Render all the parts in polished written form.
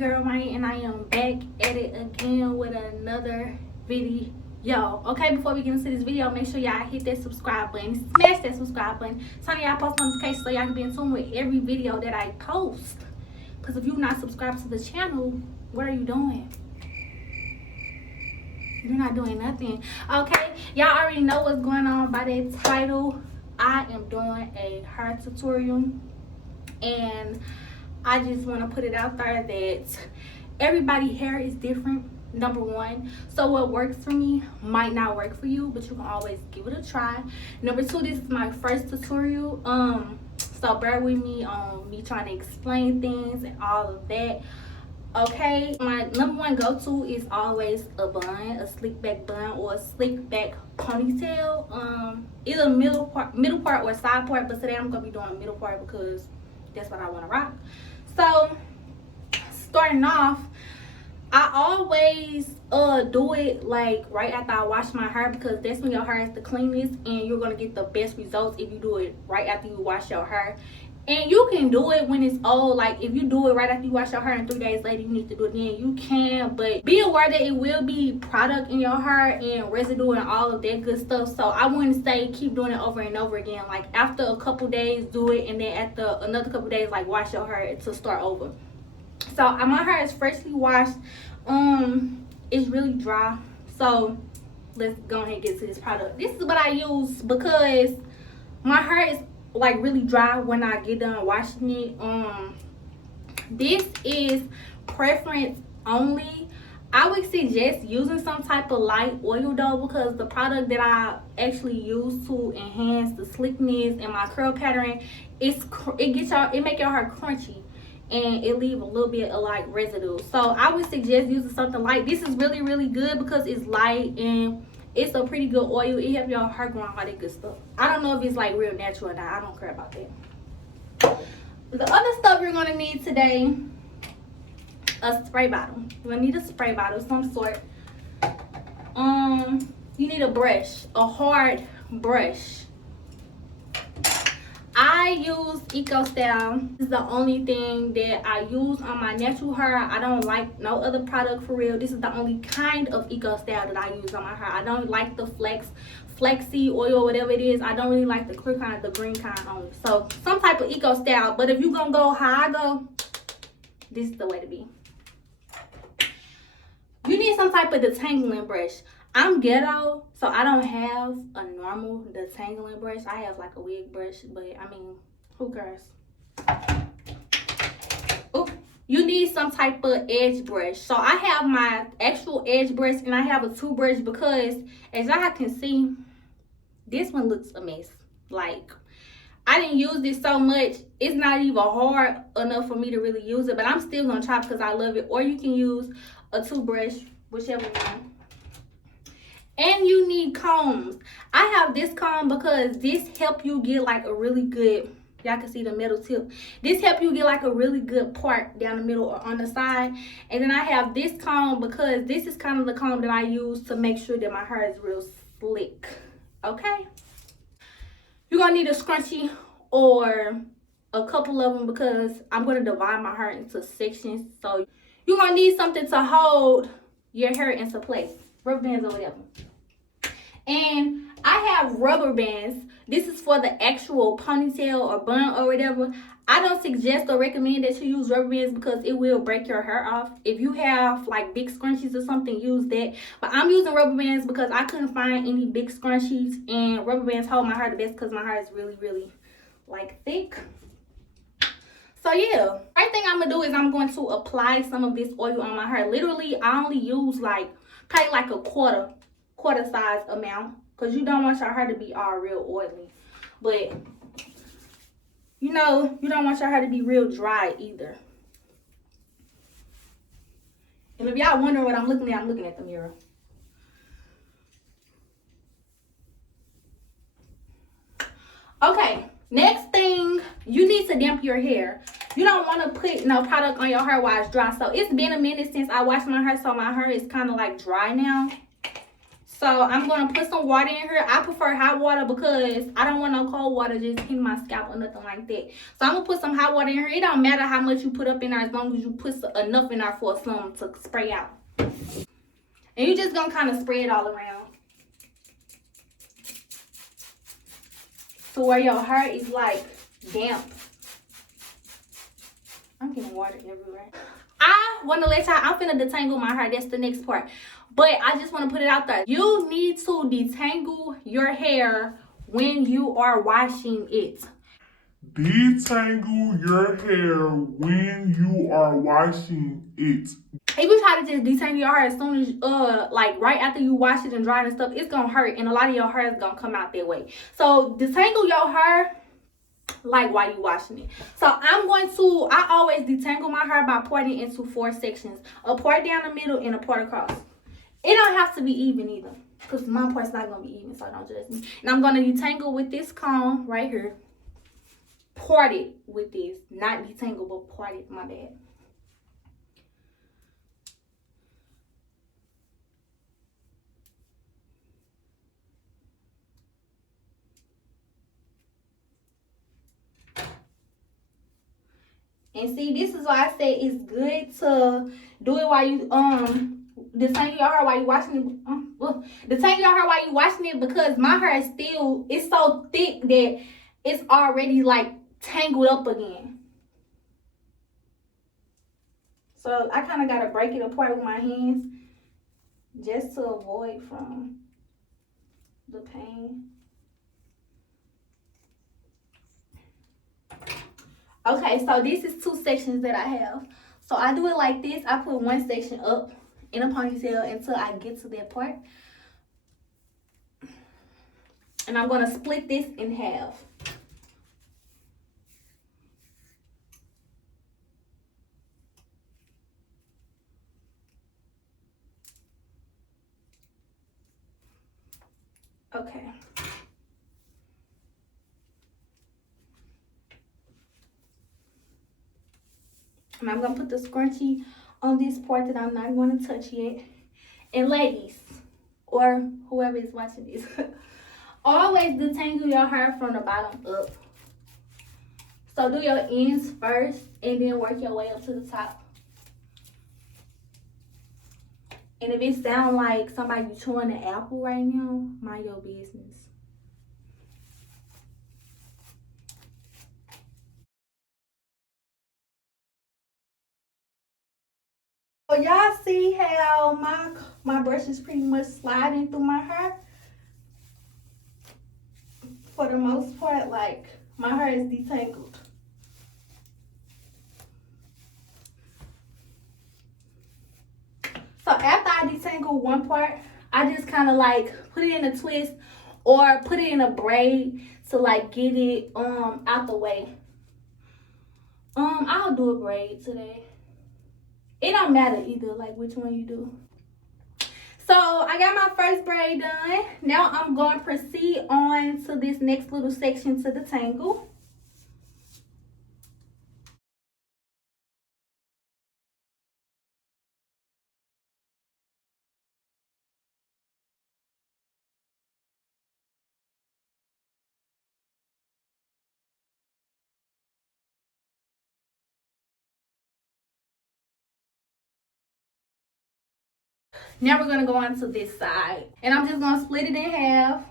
girl Ryan, and I am back at it again with another video. Okay, before we get into this video, make sure y'all hit that subscribe button, smash that subscribe button, turn on y'all post notifications so y'all can be in tune with every video that I post. Because if you're not subscribed to the channel, what are you doing? You're not doing nothing. Okay, y'all already know what's going on by that title. I am doing a hair tutorial, and I just want to put it out there that everybody's hair is different, number one. So what works for me might not work for you, but you can always give it a try. Number two, this is my first tutorial, so bear with me on me trying to explain things and all of that. Okay, my number one go-to is always a bun, a slick back bun or a slick back ponytail, either middle part or side part, but today I'm gonna be doing middle part because that's what I want to rock. So starting off, I always do it like right after I wash my hair, because that's when your hair is the cleanest and you're gonna get the best results if you do it right after you wash your hair. And you can do it when it's old. Like if you do it right after you wash your hair and 3 days later you need to do it again, you can. But be aware that it will be product in your hair and residue and all of that good stuff. So I wouldn't say keep doing it over and over again. Like after a couple days do it, and then after another couple days like wash your hair to start over. So my hair is freshly washed. It's really dry. So let's go ahead and get to this product. This is what I use because my hair is like really dry when I get done washing it. This is preference only. I would suggest using some type of light oil though, because the product that I actually use to enhance the slickness and my curl pattern, it make your hair crunchy and it leave a little bit of like residue. So I would suggest using something light. This is really good because it's light and it's a pretty good oil. It helps your hair growing, all that good stuff. I don't know if it's like real natural or not. I don't care about that. The other stuff you're gonna need today, a spray bottle. You're gonna need a spray bottle of some sort. You need a brush, a hard brush. I use Hairstyle. This is the only thing that I use on my natural hair. I don't like no other product for real. This is the only kind of Hairstyle that I use on my hair. I don't like the flaxseed oil, whatever it is. I don't really like the clear kind, the green kind only. So some type of Hairstyle. But if you're gonna go how I go, this is the way to be. You need some type of detangling brush. I'm ghetto, so I don't have a normal detangling brush. I have like a wig brush, but I mean, who cares? Oh, you need some type of edge brush. So I have my actual edge brush and I have a 2 brush because as y'all can see, this one looks a mess. Like I didn't use this so much, it's not even hard enough for me to really use it, but I'm still gonna try because I love it. Or you can use a 2 brush, whichever one. And you need combs. I have this comb because this help you get like a really good, y'all can see the metal tip. This help you get like a really good part down the middle or on the side. And then I have this comb because this is kind of the comb that I use to make sure that my hair is real slick. Okay? You're gonna need a scrunchie or a couple of them because I'm gonna divide my hair into sections. So you're gonna need something to hold your hair into place. Rubber bands or whatever. And I have rubber bands. This is for the actual ponytail or bun or whatever. I don't suggest or recommend that you use rubber bands because it will break your hair off. If you have like big scrunchies or something, use that. But I'm using rubber bands because I couldn't find any big scrunchies, and rubber bands hold my hair the best because my hair is really like thick. So yeah, first thing I'm gonna do is I'm going to apply some of this oil on my hair. Literally, I only use like probably like a quarter size amount because you don't want your hair to be all real oily, but you know you don't want your hair to be real dry either. And if y'all wondering what I'm looking at, I'm looking at the mirror. Okay, next thing, you need to damp your hair. You don't want to put no product on your hair while it's dry. So it's been a minute since I washed my hair, so my hair is kind of like dry now. So I'm gonna put some water in here. I prefer hot water because I don't want no cold water just hitting my scalp or nothing like that. So I'm gonna put some hot water in here. It don't matter how much you put up in there as long as you put enough in there for some to spray out. And you just gonna kind of spray it all around to where your hair is like damp. I'm getting water everywhere. I want to let y'all, I'm finna detangle my hair. That's the next part. But I just want to put it out there. You need to detangle your hair when you are washing it. Detangle your hair when you are washing it. If you try to just detangle your hair as soon as like right after you wash it and dry it and stuff, it's gonna hurt, and a lot of your hair is gonna come out that way. So detangle your hair like while you washing it. So I always detangle my hair by parting it into 4 sections. A part down the middle and a part across. It don't have to be even either, because my part's not gonna be even, so don't judge me. And I'm gonna detangle with this comb right here. Part it with this, not detangle, but part it, my bad. And see, this is why I say it's good to do it while you detangle your hair while you washing it. Detangle your hair while you washing it, because my hair is still, it's so thick that it's already like tangled up again. So I kind of gotta break it apart with my hands just to avoid from the pain. Okay, so this is 2 sections that I have. So I do it like this. I put 1 section up in a ponytail until I get to that part. And I'm going to split this in half. Okay. And I'm going to put the scrunchie on this part that I'm not going to touch yet. And ladies, or whoever is watching this, always detangle your hair from the bottom up. So do your ends first and then work your way up to the top. And if it sounds like somebody chewing an apple right now, mind your business. So y'all see how my brush is pretty much sliding through my hair? For the most part, like, my hair is detangled. So after I detangle one part, I just kind of like put it in a twist or put it in a braid to like get it out the way. I'll do a braid today. It don't matter either, like which one you do. So I got my first braid done. Now I'm going to proceed on to this next little section to detangle. Now we're going to go on to this side. And I'm just going to split it in half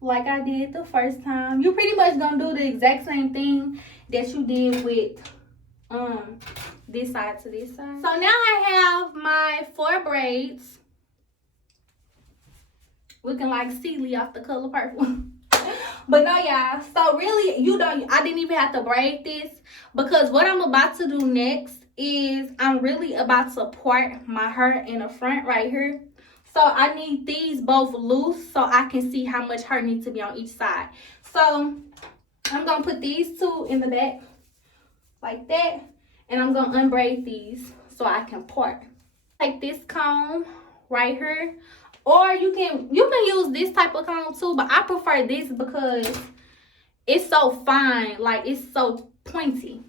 like I did the first time. You pretty much going to do the exact same thing that you did with this side to this side. So now I have my 4 braids looking like Celie off The Color Purple. But no, y'all. So really, I didn't even have to braid this, because what I'm about to do next is I'm really about to part my hair in the front right here. So I need these both loose so I can see how much hair needs to be on each side. So I'm going to put these 2 in the back like that. And I'm going to unbraid these so I can part. Take this comb right here. Or you can use this type of comb too. But I prefer this because it's so fine. Like, it's so pointy.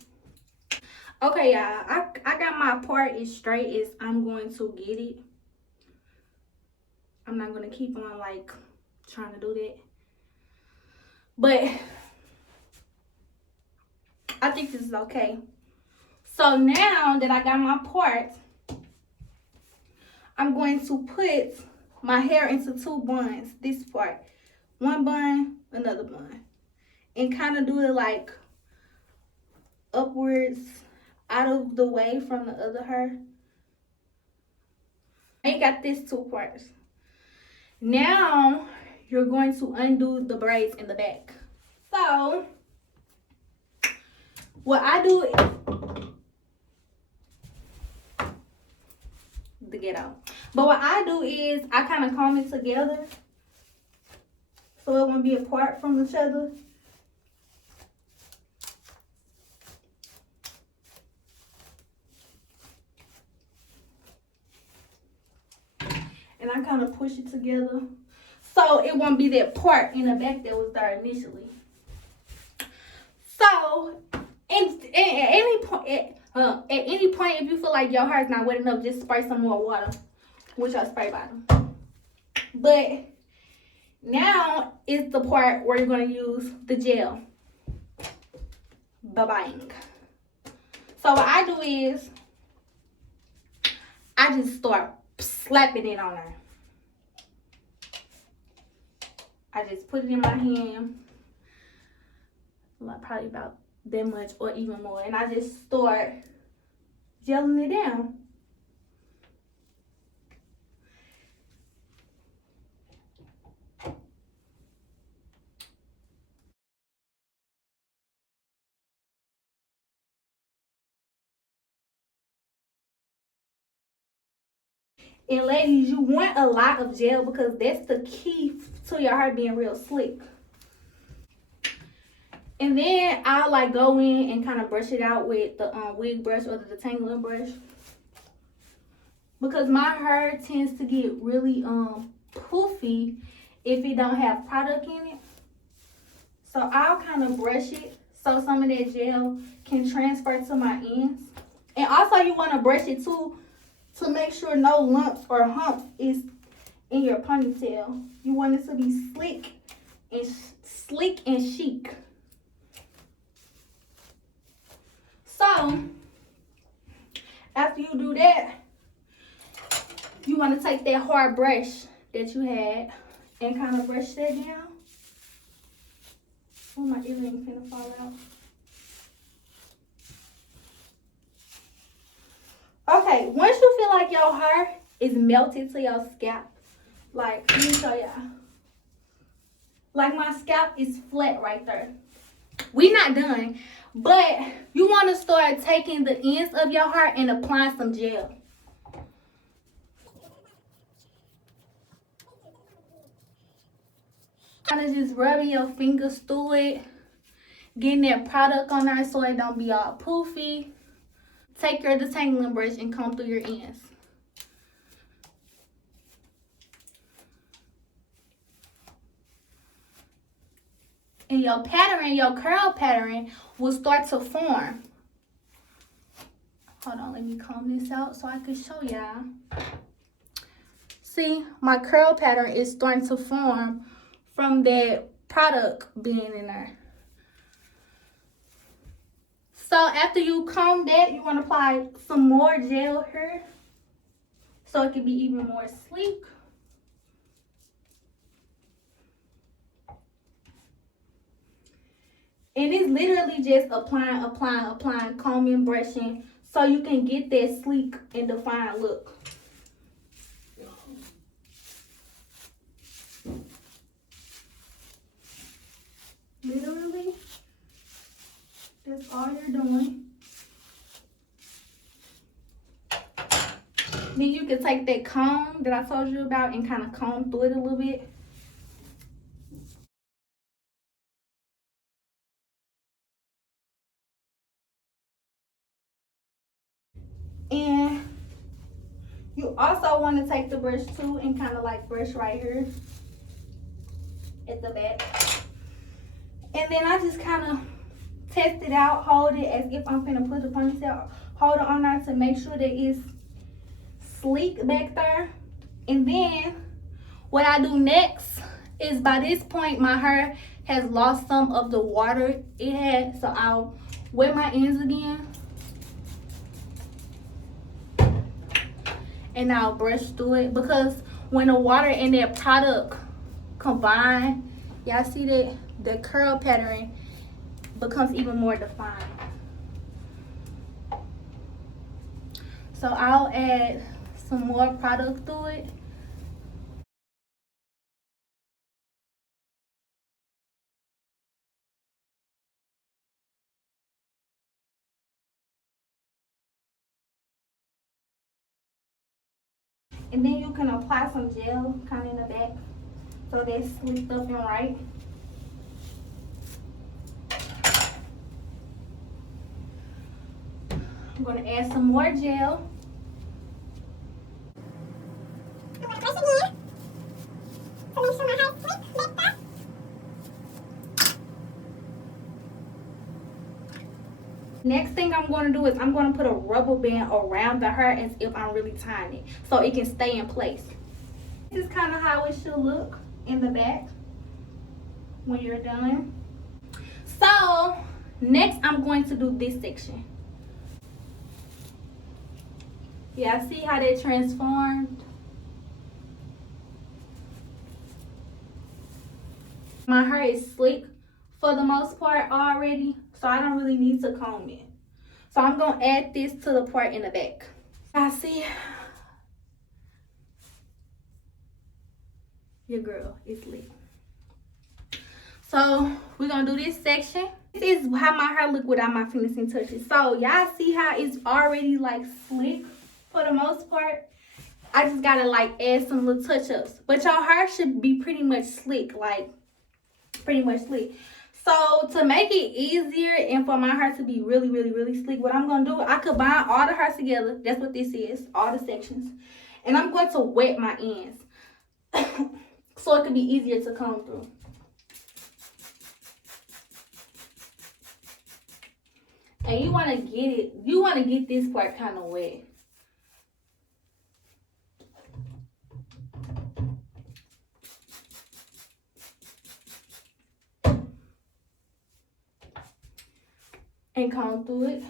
Okay, y'all. I got my part as straight as I'm going to get it. I'm not gonna keep on like trying to do that. But I think this is okay. So now that I got my part, I'm going to put my hair into 2 buns. This part. 1 bun, another bun. And kind of do it like upwards, out of the way from the other hair. I got this 2 parts. Now you're going to undo the braids in the back. So what I do is the ghetto. But what I do is I kind of comb it together so it won't be apart from each other. And I kind of push it together so it won't be that part in the back that was there initially. So at any point, if you feel like your hair is not wet enough, just spray some more water with your spray bottle. But now is the part where you're going to use the gel. Bye-bye. So what I do is I just start slapping it on her. I just put it in my hand, like probably about that much or even more, and I just start gelling it down. And ladies, you want a lot of gel because that's the key to your hair being real slick. And then I'll like go in and kind of brush it out with the wig brush or the detangling brush. Because my hair tends to get really poofy if it don't have product in it. So I'll kind of brush it so some of that gel can transfer to my ends. And also you want to brush it too to make sure no lumps or humps is in your ponytail. You want it to be slick and chic. So after you do that, you want to take that hard brush that you had and kind of brush that down. Oh, my earring's gonna fall out. Okay, once you feel like your hair is melted to your scalp, like, let me show y'all. Like my scalp is flat right there. We not done, but you want to start taking the ends of your hair and applying some gel. Kind of just rubbing your fingers through it, getting that product on there so it don't be all poofy. Take your detangling brush and comb through your ends. And your pattern, your curl pattern will start to form. Hold on, let me comb this out so I can show y'all. See, my curl pattern is starting to form from that product being in there. So after you comb that, you want to apply some more gel here so it can be even more sleek. And it's literally just applying, combing, brushing, so you can get that sleek and defined look. Literally, that's all you're doing. Then you can take that comb that I told you about and kind of comb through it a little bit. And you also want to take the brush too and kind of like brush right here at the back. And then I just kind of test it out, hold it as if I'm gonna put the ponytail, hold it on there to make sure that it's sleek back there. And then What I do next is, by this point my hair has lost some of the water it had, so I'll wet my ends again and I'll brush through it, because when the water and that product combine, y'all see that the curl pattern becomes even more defined. So I'll add some more product to it. And then you can apply some gel kind of in the back so that's slicked up and right. I'm going to add some more gel. I'm going to brush again to make sure my hair is slick back up. Next thing I'm going to do is I'm going to put a rubber band around the hair as if I'm really tying it, so it can stay in place. This is kind of how it should look in the back when you're done. So next I'm going to do this section. Yeah, see how they transformed? My hair is slick for the most part already, so I don't really need to comb it. So I'm going to add this to the part in the back. I see your girl is lit. So we're going to do this section. This is how my hair look without my finishing touches. So y'all see how it's already like slick for the most part. I just got to like add some little touch-ups. But your hair should be pretty much slick, like pretty much slick. So to make it easier and for my hair to be really, really, really slick, what I'm going to do, I combine all the hairs together. That's what this is, all the sections. And I'm going to wet my ends so it can be easier to comb through. And you want to get this part kind of wet. And comb through it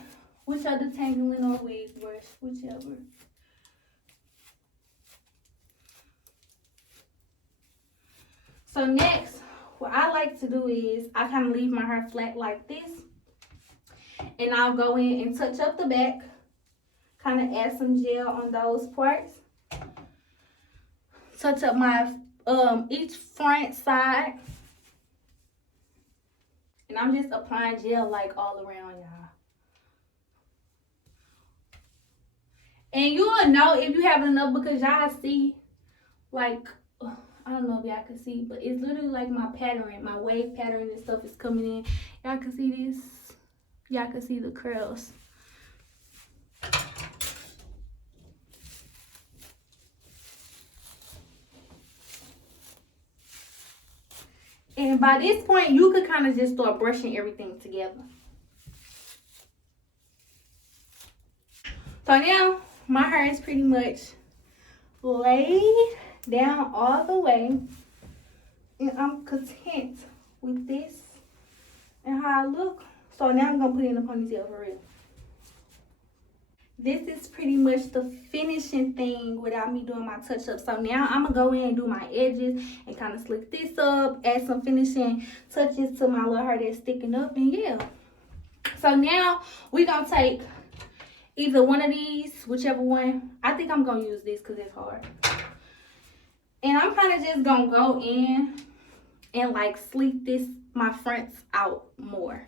with your detangling or wig brush, whichever. So next, what I like to do is I kind of leave my hair flat like this. And I'll go in and touch up the back. Kind of add some gel on those parts. Touch up my each front side. And I'm just applying gel like all around, y'all. And you will know if you have enough because y'all see, like, I don't know if y'all can see, but it's literally like my pattern, my wave pattern and stuff is coming in. Y'all can see this. Y'all can see the curls. And by this point, you could kind of just start brushing everything together. So now, my hair is pretty much laid down all the way. And I'm content with this and how I look. So now I'm going to put in a ponytail for real. This is pretty much the finishing thing without me doing my touch-up. So now I'm going to go in and do my edges and kind of slick this up, add some finishing touches to my little hair that's sticking up, and yeah. So now we're going to take either one of these, whichever one. I think I'm going to use this because it's hard. And I'm kind of just going to go in and like sleek my fronts out more.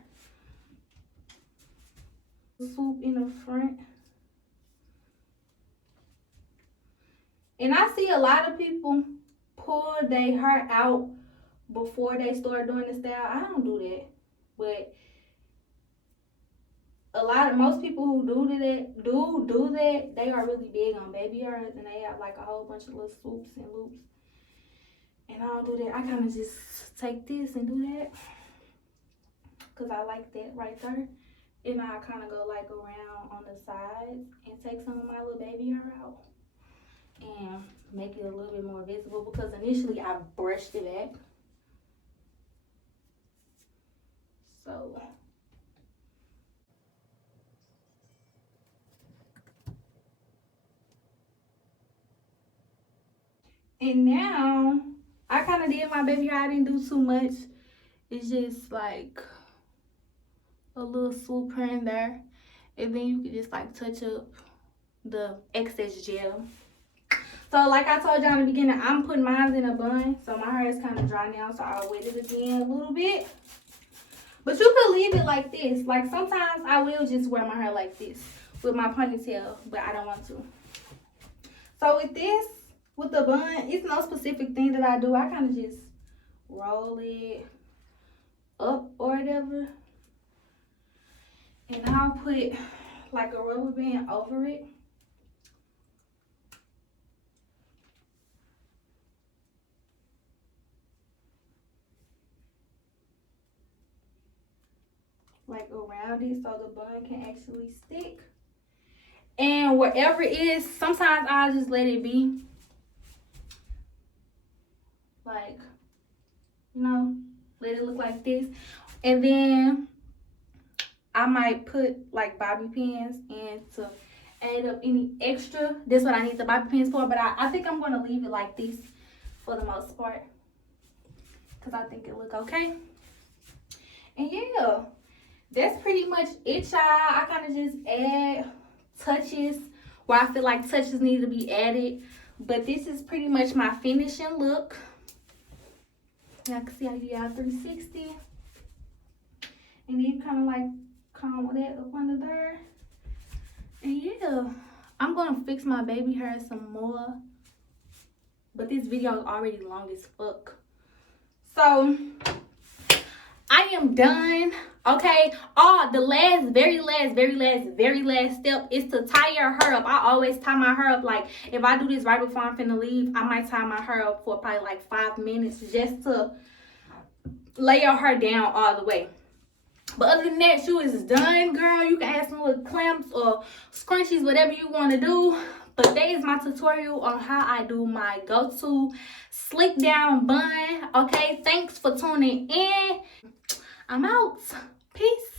Swoop in the front. And I see a lot of people pull their hair out before they start doing the style. I don't do that. But most people who do that, they are really big on baby hairs and they have like a whole bunch of little swoops and loops. And I don't do that. I kind of just take this and do that. Because I like that right there. And I kind of go like around on the sides and take some of my little baby hair out. and make it a little bit more visible because initially I brushed it back. So and now I kind of did my baby hair. I didn't do too much. It's just like a little swoop here and there, and then you can just like touch up the excess gel. So like I told y'all in the beginning, I'm putting mine in a bun, so my hair is kind of dry now, so I'll wet it again a little bit. But you could leave it like this. Like sometimes I will just wear my hair like this with my ponytail, but I don't want to. So with this, with the bun, it's no specific thing that I do. I kind of just roll it up or whatever. And I'll put like a rubber band over it. Like around it so the bun can actually stick. And wherever it is, sometimes I'll just let it be. Like, you know, let it look like this. And then I might put like bobby pins in to add up any extra. That's what I need the bobby pins for. But I think I'm going to leave it like this for the most part, because I think it look okay. And yeah, that's pretty much it, y'all. I kind of just add touches where I feel like touches need to be added. But this is pretty much my finishing look. Y'all can see I do y'all 360. And then you kind of like comb that up under there. And yeah, I'm going to fix my baby hair some more. But this video is already long as fuck. So I am done. Okay. Oh, the very last step is to tie your hair up. I always tie my hair up. Like if I do this right before I'm finna leave, I might tie my hair up for probably like 5 minutes just to lay your hair down all the way. But other than that, you is done, girl. You can add some little clamps or scrunchies, whatever you want to do. But that is my tutorial on how I do my go-to slick down bun. Okay, thanks for tuning in. I'm out. Peace.